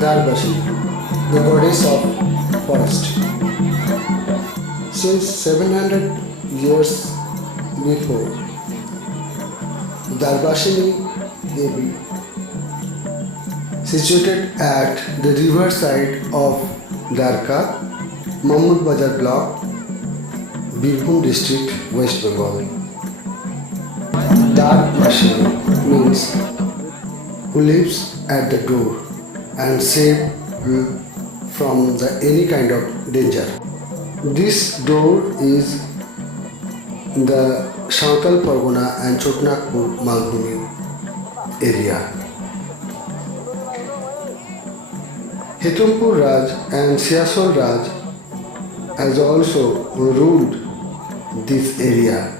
Darbashi, the goddess of forest. Since 700 years before, Darbashini Devi, situated at the river side of Darka, Mahmud Bazar block, Birbhum district, West Bengal. Darbashini means who lives at the door and you from the any kind of danger. This door is the Santal Pargona and Chotnagpur Malbhumi area. Hitampur Raj and Siasol Raj has also ruled this area.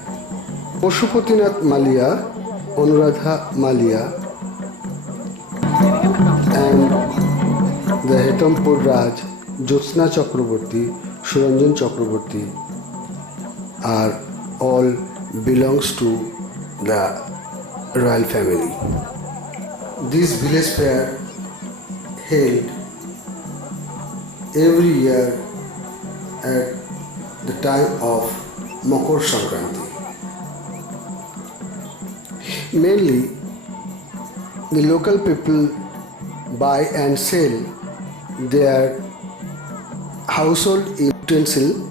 Pashupatinath Malia, Anuradha Malia, and the Hetampur Raj, Jyotsna Chakraborty, Suranjan Chakraborty are all belongs to the royal family. This village fair held every year at the time of Makar Sankranti. Mainly, the local people buy and sell their household utensil,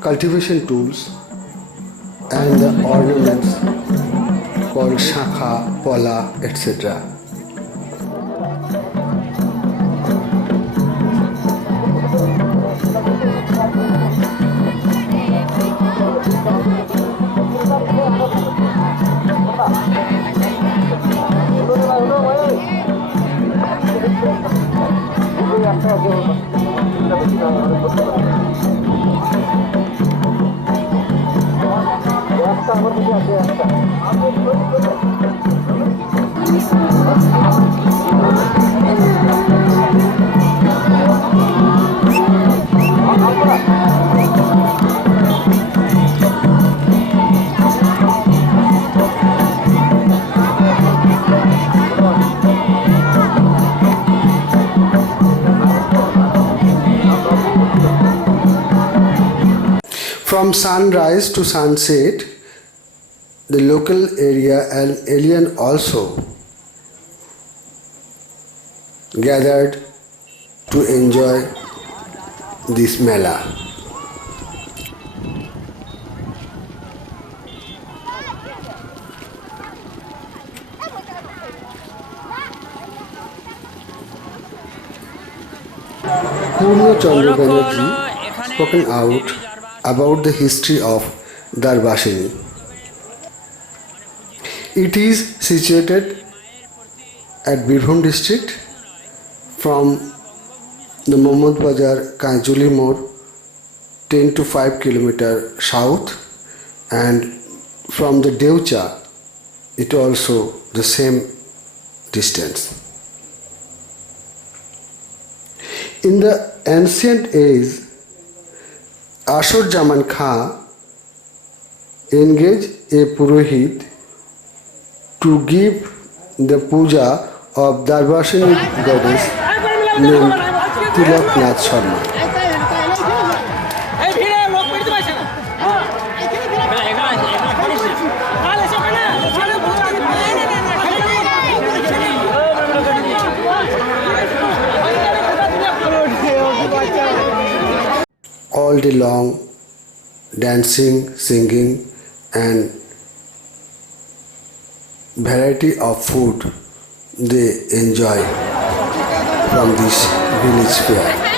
cultivation tools, and the ornaments called shakha, pola, etc. From sunrise to sunset, the local area and alien also gathered to enjoy this mela. Purna Chandra Banerjee spoken out about the history of Darbashini. It is situated at Birbhum district from the Mohammad Bazar Kanjuli More 10 to 5 kilometer south and from the Deucha it also the same distance. In the ancient age, Ashur Jaman Khan engaged a Purohit to give the puja of Darbashini goddess named Tilak Nath Sharma. এই ভিড়ে লোক পড়তে পারছে না আরে সব না আরে all day long dancing, singing, and variety of food they enjoy from this village fair.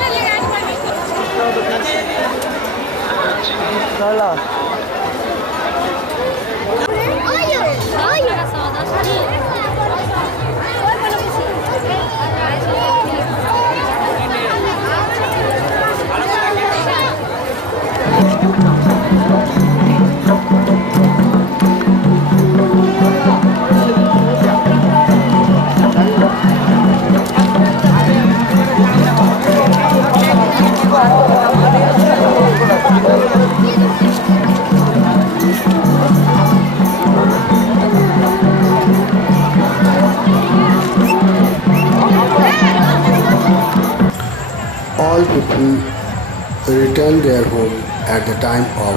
Return their home at the time of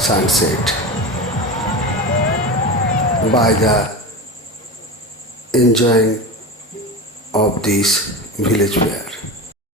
sunset by the enjoying of this village fair.